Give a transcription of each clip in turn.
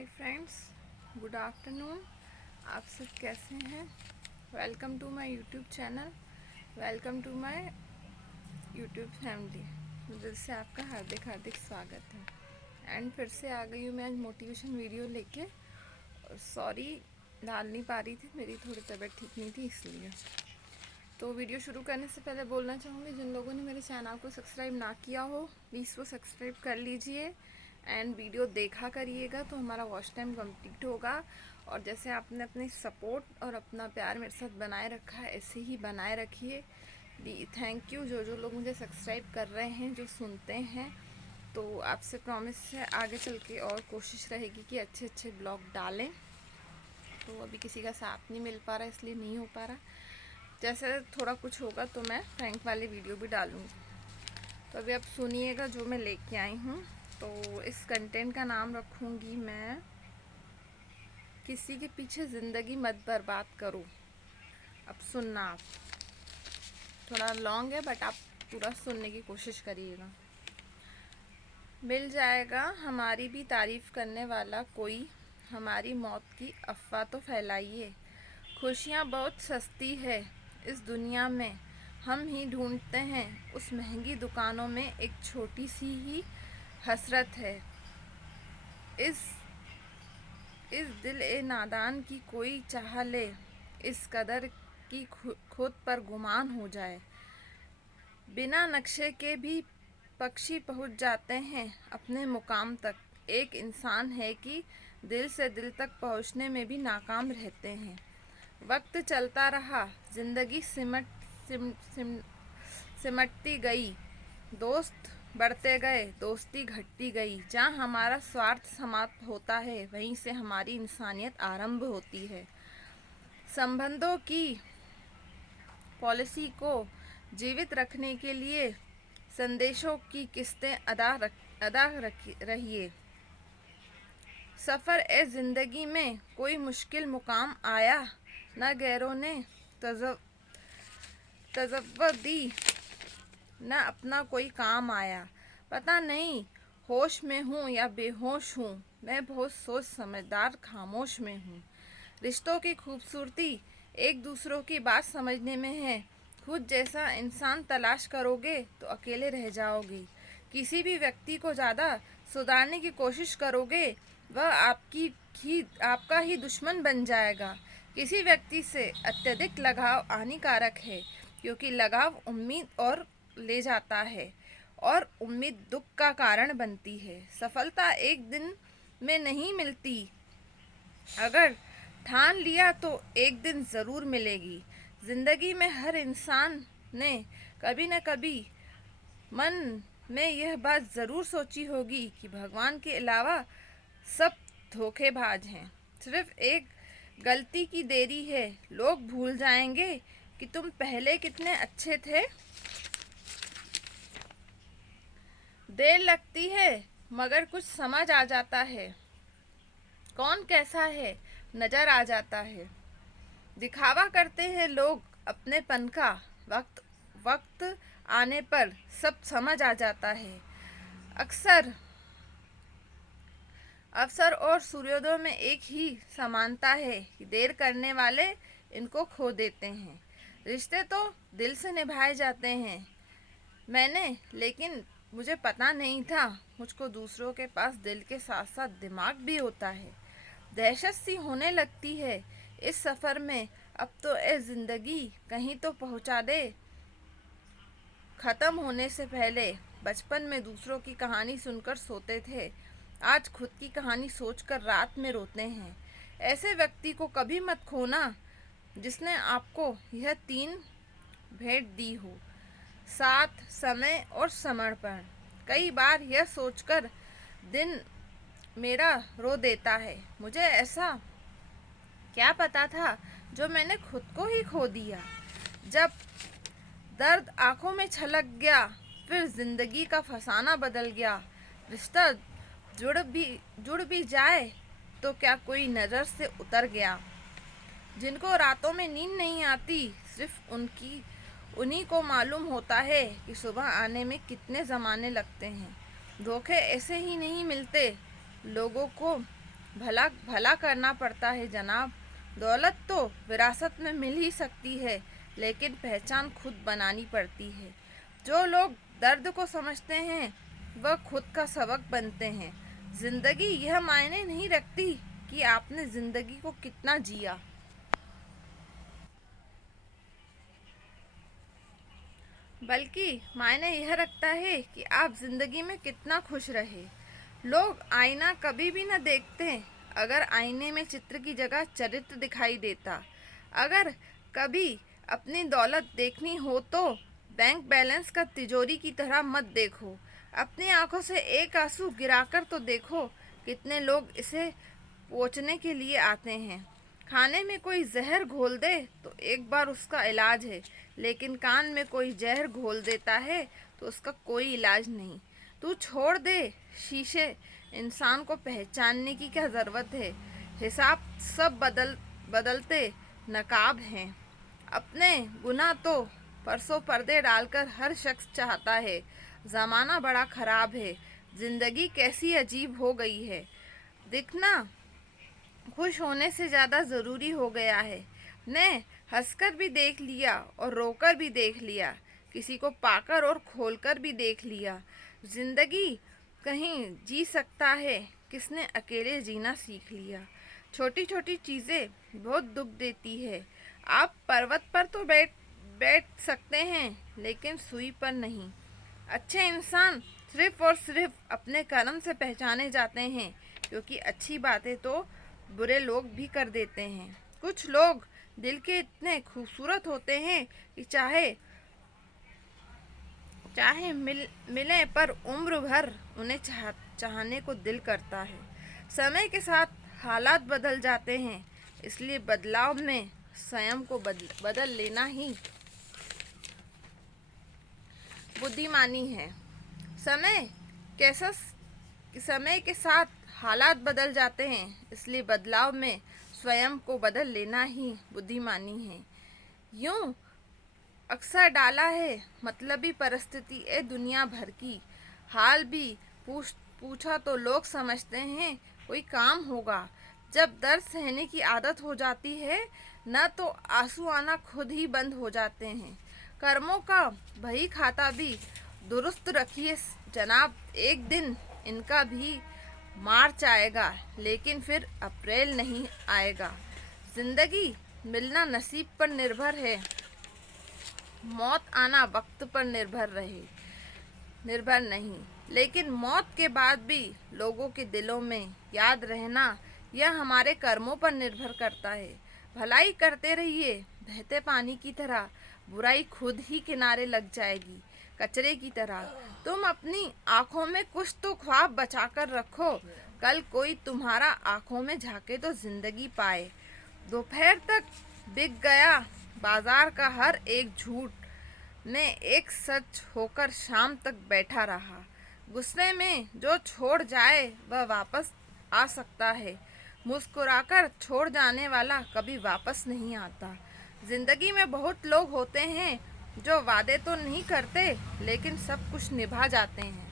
Hi friends, good afternoon. आप सब कैसे हैं? Welcome to my YouTube channel, welcome to my YouTube family. दिल से आपका हार्दिक हार्दिक स्वागत है। एंड फिर से आ गई हूँ मैं आज मोटिवेशन वीडियो लेके। और सॉरी, डाल नहीं पा रही थी, मेरी थोड़ी तबीयत ठीक नहीं थी इसलिए। तो वीडियो शुरू करने से पहले बोलना चाहूँगी, जिन लोगों ने मेरे चैनल को सब्सक्राइब ना किया हो प्लीज़ वो सब्सक्राइब कर लीजिए एंड वीडियो देखा करिएगा, तो हमारा वॉच टाइम कंप्लीट होगा। और जैसे आपने अपनी सपोर्ट और अपना प्यार मेरे साथ बनाए रखा है, ऐसे ही बनाए रखिए। थैंक यू जो लोग मुझे सब्सक्राइब कर रहे हैं, जो सुनते हैं। तो आपसे प्रॉमिस है आगे चल के और कोशिश रहेगी कि अच्छे अच्छे ब्लॉग डालें। तो अभी किसी का साथ नहीं मिल पा रहा, इसलिए नहीं हो पा रहा। जैसे थोड़ा कुछ होगा तो मैं प्रैंक वाली वीडियो भी डालूँगी। तो अभी आप सुनिएगा जो मैं लेके आई हूँ। तो इस कंटेंट का नाम रखूँगी मैं, किसी के पीछे ज़िंदगी मत बर्बाद करो। अब सुनना, आप थोड़ा लॉन्ग है बट आप पूरा सुनने की कोशिश करिएगा। मिल जाएगा हमारी भी तारीफ़ करने वाला कोई, हमारी मौत की अफवाह तो फैलाइए। खुशियाँ बहुत सस्ती है इस दुनिया में, हम ही ढूंढते हैं उस महंगी दुकानों में एक छोटी सी ही हसरत है। इस दिल ए नादान की कोई चाह ले, इस कदर की खुद पर गुमान हो जाए। बिना नक्शे के भी पक्षी पहुंच जाते हैं अपने मुकाम तक। एक इंसान है कि दिल से दिल तक पहुंचने में भी नाकाम रहते हैं। वक्त चलता रहा, जिंदगी सिमटती गई, दोस्त बढ़ते गए, दोस्ती घटती गई। जहाँ हमारा स्वार्थ समाप्त होता है वहीं से हमारी इंसानियत आरंभ होती है। संबंधों की पॉलिसी को जीवित रखने के लिए संदेशों की किस्तें अदा रहिए। सफ़र ए ज़िंदगी में कोई मुश्किल मुकाम आया, न गैरों ने तज़व्वुर दी, न अपना कोई काम आया। पता नहीं होश में हूँ या बेहोश हूँ, मैं बहुत सोच समझदार खामोश में हूँ। रिश्तों की खूबसूरती एक दूसरों की बात समझने में है। खुद जैसा इंसान तलाश करोगे तो अकेले रह जाओगे। किसी भी व्यक्ति को ज़्यादा सुधारने की कोशिश करोगे वह आपका ही दुश्मन बन जाएगा। किसी व्यक्ति से अत्यधिक लगाव हानिकारक है, क्योंकि लगाव उम्मीद और ले जाता है और उम्मीद दुख का कारण बनती है। सफलता एक दिन में नहीं मिलती, अगर ठान लिया तो एक दिन ज़रूर मिलेगी। ज़िंदगी में हर इंसान ने कभी न कभी मन में यह बात ज़रूर सोची होगी कि भगवान के अलावा सब धोखेबाज हैं। सिर्फ एक गलती की देरी है, लोग भूल जाएंगे कि तुम पहले कितने अच्छे थे। देर लगती है मगर कुछ समझ आ जाता है, कौन कैसा है नज़र आ जाता है। दिखावा करते हैं लोग अपनेपन का, वक्त आने पर सब समझ आ जाता है। अवसर और सूर्योदय में एक ही समानता है कि देर करने वाले इनको खो देते हैं। रिश्ते तो दिल से निभाए जाते हैं लेकिन मुझे पता नहीं था मुझको दूसरों के पास दिल के साथ साथ दिमाग भी होता है। दहशत सी होने लगती है इस सफ़र में, अब तो ए ज़िंदगी कहीं तो पहुंचा दे ख़त्म होने से पहले। बचपन में दूसरों की कहानी सुनकर सोते थे, आज खुद की कहानी सोचकर रात में रोते हैं। ऐसे व्यक्ति को कभी मत खोना जिसने आपको यह तीन भेंट दी हो, साथ, समय और समर्पण। कई बार यह सोचकर दिन मेरा रो देता है, मुझे ऐसा क्या पता था जो मैंने खुद को ही खो दिया। जब दर्द आंखों में छलक गया, फिर जिंदगी का फसाना बदल गया। रिश्ता जुड़ भी जाए तो क्या कोई नज़र से उतर गया। जिनको रातों में नींद नहीं आती, सिर्फ उन्हीं को मालूम होता है कि सुबह आने में कितने ज़माने लगते हैं। धोखे ऐसे ही नहीं मिलते, लोगों को भला भला करना पड़ता है जनाब। दौलत तो विरासत में मिल ही सकती है, लेकिन पहचान खुद बनानी पड़ती है। जो लोग दर्द को समझते हैं वह खुद का सबक बनते हैं। जिंदगी यह मायने नहीं रखती कि आपने जिंदगी को कितना जिया, बल्कि मायने यह रखता है कि आप जिंदगी में कितना खुश रहे। लोग आईना कभी भी न देखते अगर आईने में चित्र की जगह चरित्र दिखाई देता। अगर कभी अपनी दौलत देखनी हो तो बैंक बैलेंस का तिजोरी की तरह मत देखो। अपनी आंखों से एक आंसू गिराकर तो देखो। कितने लोग इसे पोंछने के लिए आते हैं। खाने में कोई जहर घोल दे तो एक बार उसका इलाज है, लेकिन कान में कोई जहर घोल देता है तो उसका कोई इलाज नहीं। तू छोड़ दे शीशे, इंसान को पहचानने की क्या ज़रूरत है। हिसाब सब बदलते नकाब हैं। अपने गुनाह तो परसों पर्दे डालकर हर शख्स चाहता है। ज़माना बड़ा ख़राब है, ज़िंदगी कैसी अजीब हो गई है। दिखना खुश होने से ज़्यादा ज़रूरी हो गया है। ने हंसकर भी देख लिया और रोकर भी देख लिया, किसी को पाकर और खोलकर भी देख लिया। ज़िंदगी कहीं जी सकता है, किसने अकेले जीना सीख लिया। छोटी छोटी चीज़ें बहुत दुख देती है। आप पर्वत पर तो बैठ बैठ सकते हैं, लेकिन सुई पर नहीं। अच्छे इंसान सिर्फ और सिर्फ अपने कर्म से पहचाने जाते हैं, क्योंकि अच्छी बातें तो बुरे लोग भी कर देते हैं। कुछ लोग दिल के इतने खूबसूरत होते हैं कि चाहे चाहे मिले पर उम्र भर उन्हें चाहने को दिल करता है। समय के साथ हालात बदल जाते हैं, इसलिए बदलाव में स्वयं को बदल लेना ही बुद्धिमानी है। समय कैसा समय के साथ हालात बदल जाते हैं, इसलिए बदलाव में स्वयं को बदल लेना ही बुद्धिमानी है। यूं अक्सर डाला है मतलबी परिस्थिति ए दुनिया भर की। हाल भी पूछा तो लोग समझते हैं कोई काम होगा। जब दर्द सहने की आदत हो जाती है न तो आंसू आना खुद ही बंद हो जाते हैं। कर्मों का बही खाता भी दुरुस्त रखिए जनाब। एक दिन इनका भी मार्च आएगा, लेकिन फिर अप्रैल नहीं आएगा। जिंदगी मिलना नसीब पर निर्भर है, मौत आना वक्त पर निर्भर नहीं। लेकिन मौत के बाद भी लोगों के दिलों में याद रहना यह हमारे कर्मों पर निर्भर करता है। भलाई करते रहिए बहते पानी की तरह, बुराई खुद ही किनारे लग जाएगी कचरे की तरह। तुम अपनी आंखों में कुछ तो ख्वाब बचा कर रखो, कल कोई तुम्हारा आंखों में झांके तो जिंदगी पाए। दोपहर तक बिक गया बाजार का हर एक झूठ में एक सच होकर शाम तक बैठा रहा। गुस्से में जो छोड़ जाए वह वापस आ सकता है, मुस्कुराकर छोड़ जाने वाला कभी वापस नहीं आता। जिंदगी में बहुत लोग होते हैं जो वादे तो नहीं करते, लेकिन सब कुछ निभा जाते हैं।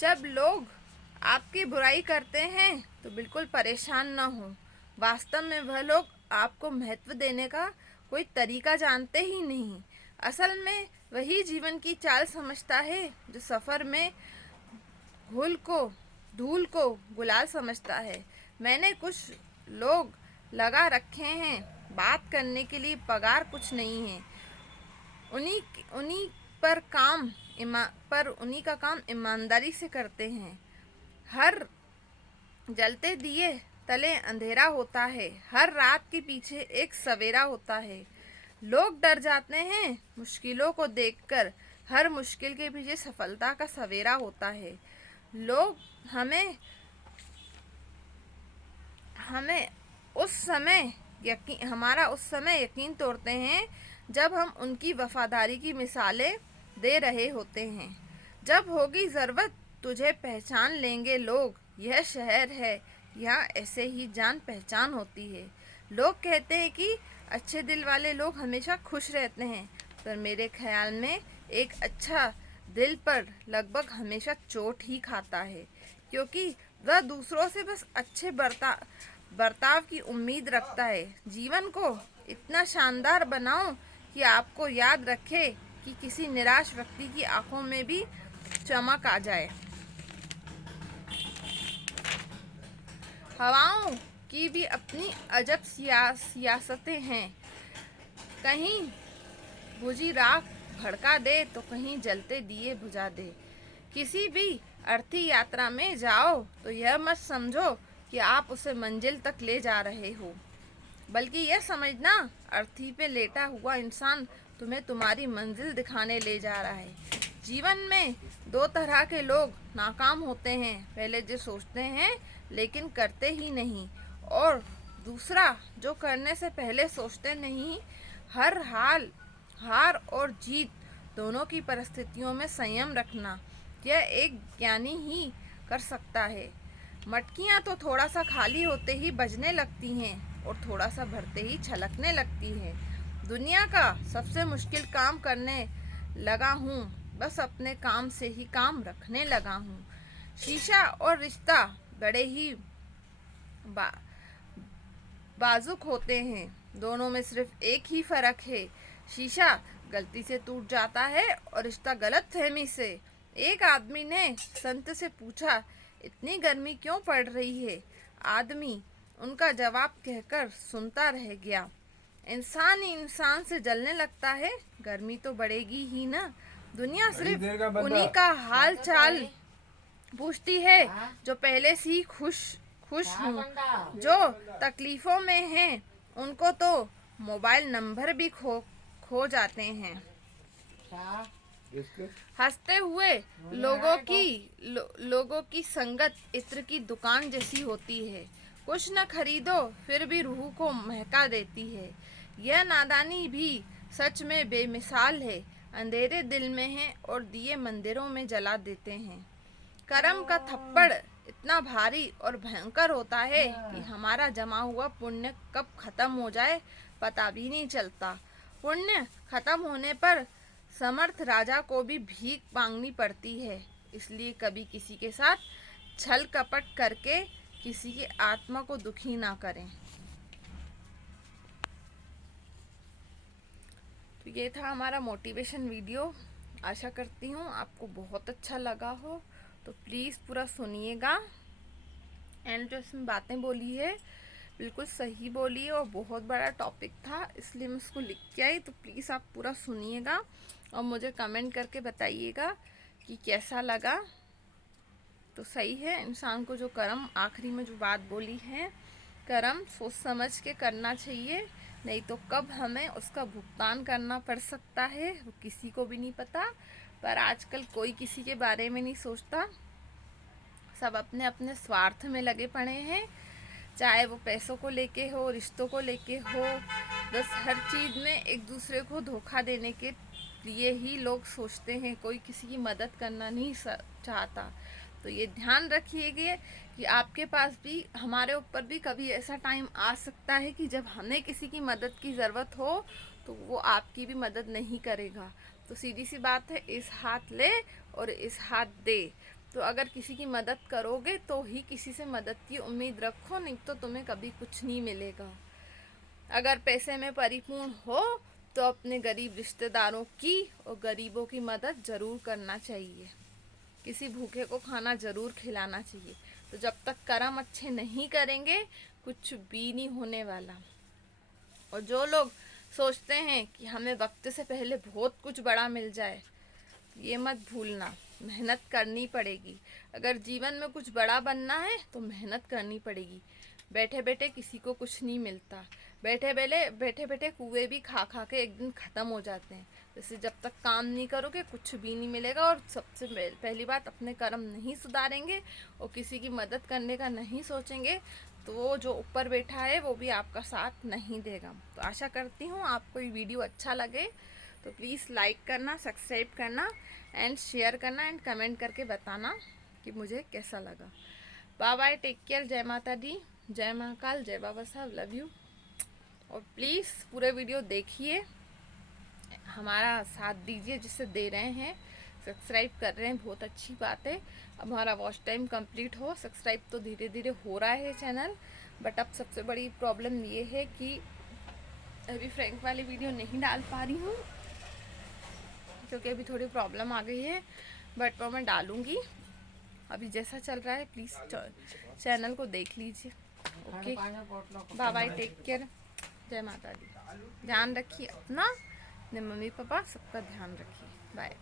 जब लोग आपकी बुराई करते हैं तो बिल्कुल परेशान न हो। वास्तव में वह लोग आपको महत्व देने का कोई तरीका जानते ही नहीं। असल में वही जीवन की चाल समझता है जो सफ़र में धूल को गुलाल समझता है। मैंने कुछ लोग लगा रखे हैं बात करने के लिए, पगार कुछ नहीं है। उन्हीं पर उन्हीं का काम ईमानदारी से करते हैं। हर जलते दिए तले अंधेरा होता है, हर रात के पीछे एक सवेरा होता है। लोग डर जाते हैं मुश्किलों को देखकर, हर मुश्किल के पीछे सफलता का सवेरा होता है। लोग हमें हमारा उस समय यकीन तोड़ते हैं जब हम उनकी वफादारी की मिसालें दे रहे होते हैं। जब होगी ज़रूरत तुझे पहचान लेंगे लोग, यह शहर है यहाँ ऐसे ही जान पहचान होती है। लोग कहते हैं कि अच्छे दिल वाले लोग हमेशा खुश रहते हैं, पर मेरे ख्याल में एक अच्छा दिल पर लगभग हमेशा चोट ही खाता है, क्योंकि वह दूसरों से बस अच्छे बर्ताव की उम्मीद रखता है। जीवन को इतना शानदार बनाओ कि आपको याद रखे कि किसी निराश व्यक्ति की आंखों में भी चमक आ जाए। हवाओं की भी अपनी अजब सियासतें हैं, कहीं बुझी राख भड़का दे तो कहीं जलते दिए बुझा दे। किसी भी अर्थी यात्रा में जाओ तो यह मत समझो कि आप उसे मंजिल तक ले जा रहे हो, बल्कि यह समझना अर्थी पे लेटा हुआ इंसान तुम्हें तुम्हारी मंजिल दिखाने ले जा रहा है। जीवन में दो तरह के लोग नाकाम होते हैं, पहले जो सोचते हैं लेकिन करते ही नहीं, और दूसरा जो करने से पहले सोचते नहीं। हर हार और जीत दोनों की परिस्थितियों में संयम रखना, यह एक ज्ञानी ही कर सकता है। मटकियाँ तो थोड़ा सा खाली होते ही बजने लगती हैं और थोड़ा सा भरते ही छलकने लगती है। दुनिया का सबसे मुश्किल काम करने लगा हूँ, बस अपने काम से ही काम रखने लगा हूँ। शीशा और रिश्ता बड़े ही बाजुक होते हैं, दोनों में सिर्फ एक ही फर्क है, शीशा गलती से टूट जाता है और रिश्ता गलत फहमी से। एक आदमी ने संत से पूछा, इतनी गर्मी क्यों पड़ रही है? आदमी उनका जवाब कहकर सुनता रह गया, इंसान ही इंसान से जलने लगता है, गर्मी तो बढ़ेगी ही ना। दुनिया सिर्फ उन्हीं का हाल चाल पूछती है जो पहले से ही खुश हूँ, जो तकलीफों में हैं उनको तो मोबाइल नंबर भी खो जाते हैं। हंसते हुए लोगों की संगत इत्र की दुकान जैसी होती है, कुछ न खरीदो फिर भी रूह को महका देती है। यह नादानी भी सच में बेमिसाल है, अंधेरे दिल में है और दिए मंदिरों में जला देते हैं। कर्म का थप्पड़ इतना भारी और भयंकर होता है कि हमारा जमा हुआ पुण्य कब खत्म हो जाए पता भी नहीं चलता। पुण्य खत्म होने पर समर्थ राजा को भी भीख मांगनी पड़ती है, इसलिए कभी किसी के साथ छल कपट करके किसी की आत्मा को दुखी ना करें। तो ये था हमारा मोटिवेशन वीडियो। आशा करती हूँ आपको बहुत अच्छा लगा हो, तो प्लीज़ पूरा सुनिएगा। एंड जो इसमें बातें बोली है बिल्कुल सही बोली है और बहुत बड़ा टॉपिक था, इसलिए मैं उसको लिख के आई। तो प्लीज़ आप पूरा सुनिएगा और मुझे कमेंट करके बताइएगा कि कैसा लगा। तो सही है, इंसान को जो कर्म आखिरी में जो बात बोली है, कर्म सोच समझ के करना चाहिए, नहीं तो कब हमें उसका भुगतान करना पड़ सकता है वो किसी को भी नहीं पता। पर आजकल कोई किसी के बारे में नहीं सोचता, सब अपने अपने स्वार्थ में लगे पड़े हैं, चाहे वो पैसों को लेके हो, रिश्तों को लेके हो, बस हर चीज़ में एक दूसरे को धोखा देने के लिए ही लोग सोचते हैं, कोई किसी की मदद करना नहीं चाहता। तो ये ध्यान रखिएगा कि आपके पास भी, हमारे ऊपर भी कभी ऐसा टाइम आ सकता है कि जब हमें किसी की मदद की ज़रूरत हो तो वो आपकी भी मदद नहीं करेगा। तो सीधी सी बात है, इस हाथ ले और इस हाथ दे। तो अगर किसी की मदद करोगे तो ही किसी से मदद की उम्मीद रखो, नहीं तो तुम्हें कभी कुछ नहीं मिलेगा। अगर पैसे में परिपूर्ण हो तो अपने गरीब रिश्तेदारों की और गरीबों की मदद ज़रूर करना चाहिए, किसी भूखे को खाना ज़रूर खिलाना चाहिए। तो जब तक कर्म अच्छे नहीं करेंगे कुछ भी नहीं होने वाला। और जो लोग सोचते हैं कि हमें वक्त से पहले बहुत कुछ बड़ा मिल जाए, ये मत भूलना, मेहनत करनी पड़ेगी। अगर जीवन में कुछ बड़ा बनना है तो मेहनत करनी पड़ेगी। बैठे बैठे किसी को कुछ नहीं मिलता, बैठे बैठे कुएं भी खा खा के एक दिन ख़त्म हो जाते हैं। जैसे जब तक काम नहीं करोगे कुछ भी नहीं मिलेगा। और सबसे पहली बात, अपने कर्म नहीं सुधारेंगे और किसी की मदद करने का नहीं सोचेंगे तो वो जो ऊपर बैठा है वो भी आपका साथ नहीं देगा। तो आशा करती हूँ आपको ये वीडियो अच्छा लगे, तो प्लीज़ लाइक करना, सब्सक्राइब करना एंड शेयर करना एंड कमेंट करके बताना कि मुझे कैसा लगा। बाय बाय, टेक केयर, जय माता दी, जय महाकाल, जय बाबा साहब, लव यू। और प्लीज़ पूरे वीडियो देखिए, हमारा साथ दीजिए जिससे दे रहे हैं। सब्सक्राइब कर रहे हैं, बहुत अच्छी बात है। अब हमारा वॉच टाइम कंप्लीट हो, सब्सक्राइब तो धीरे धीरे हो रहा है चैनल, बट अब सबसे बड़ी प्रॉब्लम ये है कि अभी फ्रैंक वाली वीडियो नहीं डाल पा रही हूँ क्योंकि अभी थोड़ी प्रॉब्लम आ गई है, बट वो मैं डालूँगी। अभी जैसा चल रहा है प्लीज़ चैनल को देख लीजिए। Okay, bye bye, take care, जय माता दी। ध्यान रखिए अपना, अपने मम्मी पापा सबका ध्यान रखिए। बाय।